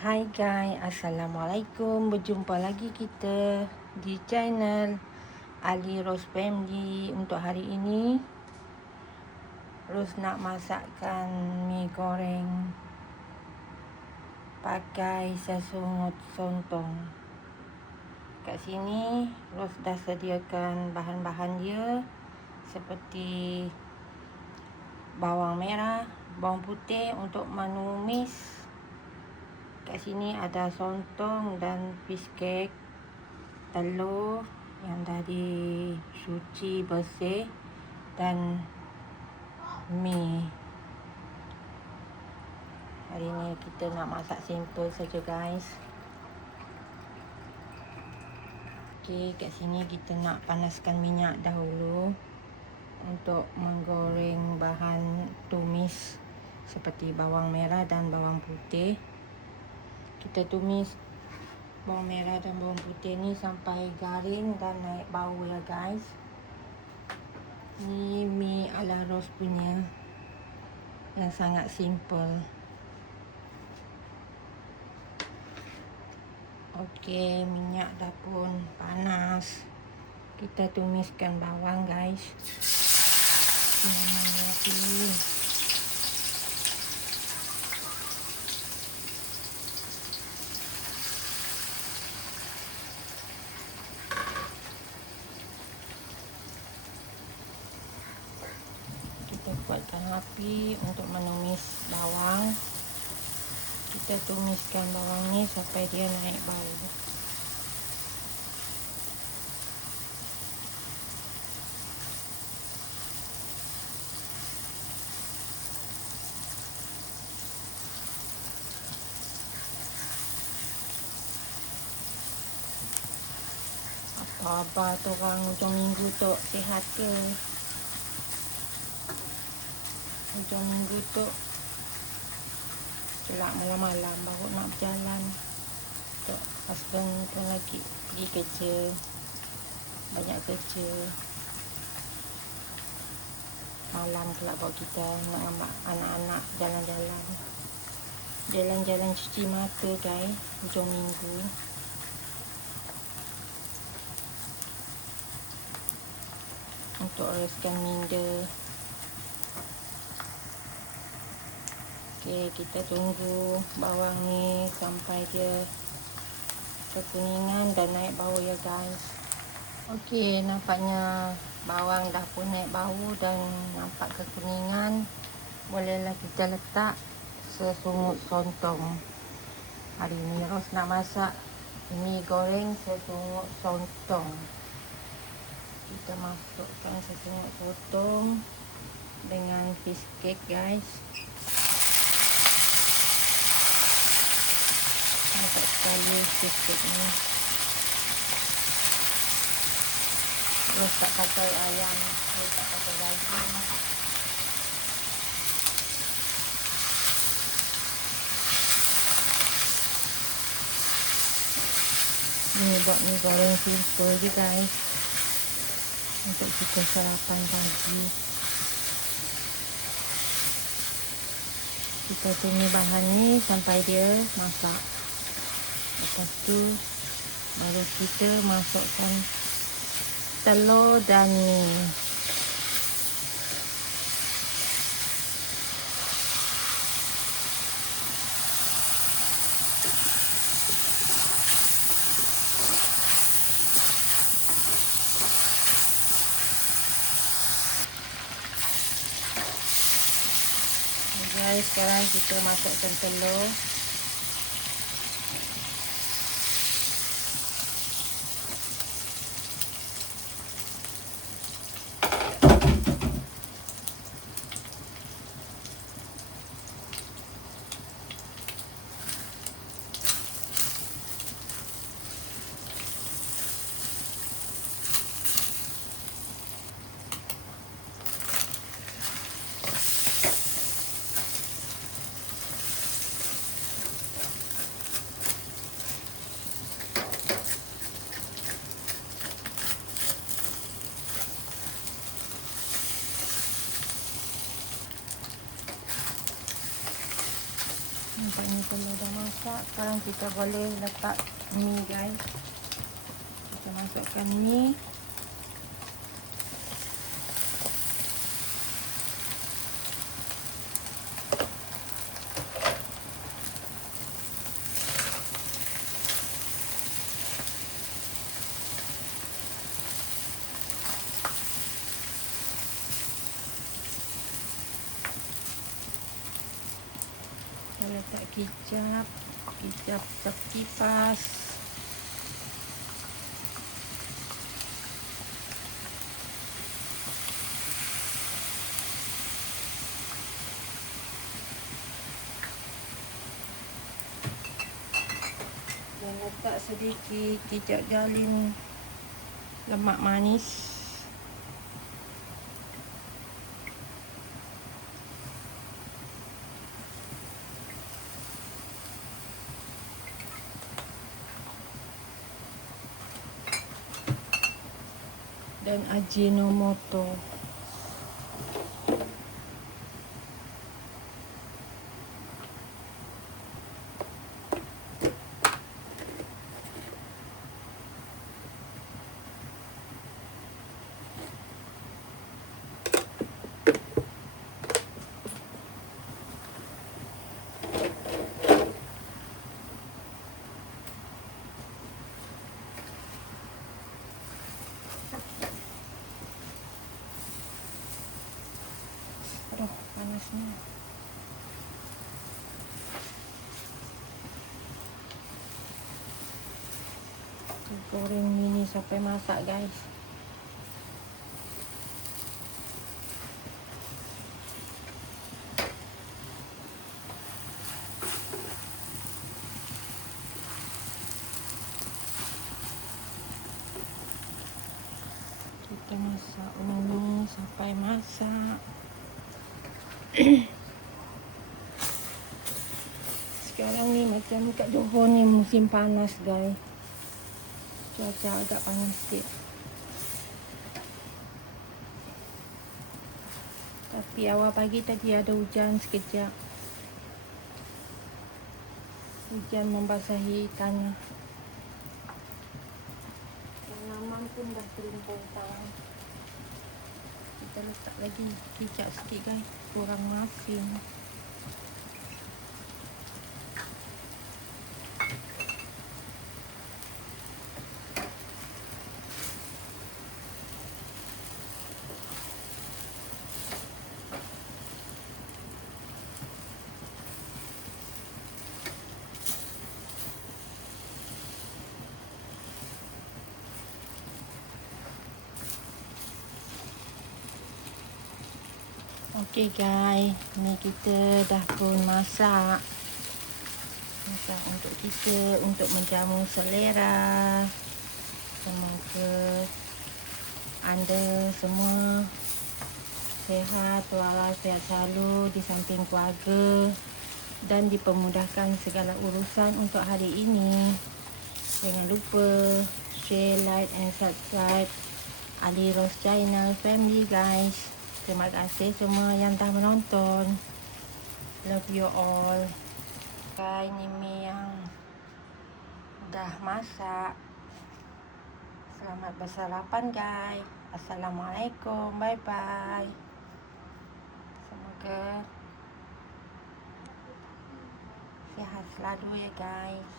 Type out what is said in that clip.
Hai guys, Assalamualaikum. Berjumpa lagi kita di channel Ali Rose Family. Untuk hari ini Rose nak masakkan mi goreng pakai sesungut sontong. Kat sini Rose dah sediakan bahan-bahan dia seperti bawang merah, bawang putih untuk menumis. Kat sini ada sontong dan fish cake, telur yang dah dicuci bersih dan mi. Hari ni kita nak masak simple saja guys. Okey, kat sini kita nak panaskan minyak dahulu untuk menggoreng bahan tumis seperti bawang merah dan bawang putih. Kita tumis bawang merah dan bawang putih ni sampai garing dan naik bau ya guys. Ni mi ala Rose punya yang sangat simple. Okey, minyak dah pun panas. Kita tumiskan bawang guys. Kita kuatkan api untuk menumis bawang. Kita tumiskan bawang ni sampai dia naik bau. Apa tu orang hujung minggu tu sihat ke? Hujung minggu tu celak malam-malam baru nak berjalan. Tok husband pun lagi pergi kerja. Banyak kerja. Malam pula bawa kita nak ambil anak-anak jalan-jalan. Jalan-jalan cuci mata guys, hujung minggu. Untuk reskan minda. Okey, kita tunggu bawang ni sampai dia kekuningan dan naik bau ya guys. Okey, nampaknya bawang dah pun naik bau dan nampak kekuningan. Bolehlah kita letak sesungut sontong. Hari ni Rose nak masak mi goreng sesungut sontong. Kita masukkan sesungut sontong dengan fish cake guys. Mantap sekali fish cake ni. Rose tak pakai ayam, Rose tak pakai daging. Ni buat mi goreng simple je guys. Untuk kita sarapan pagi. Kita tumis bahan ni sampai dia masak. Lepas tu baru kita masukkan telur dan mi. Guys, sekarang kita masukkan telur. Sekarang kita boleh letak mie guys. Kita masukkan mie. Saya letak kicap kipas. Dan letak sedikit kicap jalin lemak manis. Dan Ajinomoto. Aduh, panasnya. Goreng mini sampai masak guys. Kita masak mini sampai masak. Sekarang ni macam kat Johor ni musim panas guys. Cuaca agak panas sikit. Tapi awal pagi tadi ada hujan sekejap. Hujan membasahi tanah. Tanaman pun dah terimpun tangan. Kita letak lagi kicap sikit guys. Kurang masin. Okey guys, ni kita dah pun masak. Masak untuk kita, untuk menjamu selera. Semoga anda semua sihat walafiat selalu di samping keluarga dan dipermudahkan segala urusan untuk hari ini. Jangan lupa share, like and subscribe Ali Rose Channel Family guys. Terima kasih semua yang dah menonton. Love you all. Guys, ni mie yang dah masak. Selamat bersarapan guys. Assalamualaikum. Bye bye. Semoga sihat selalu ya guys.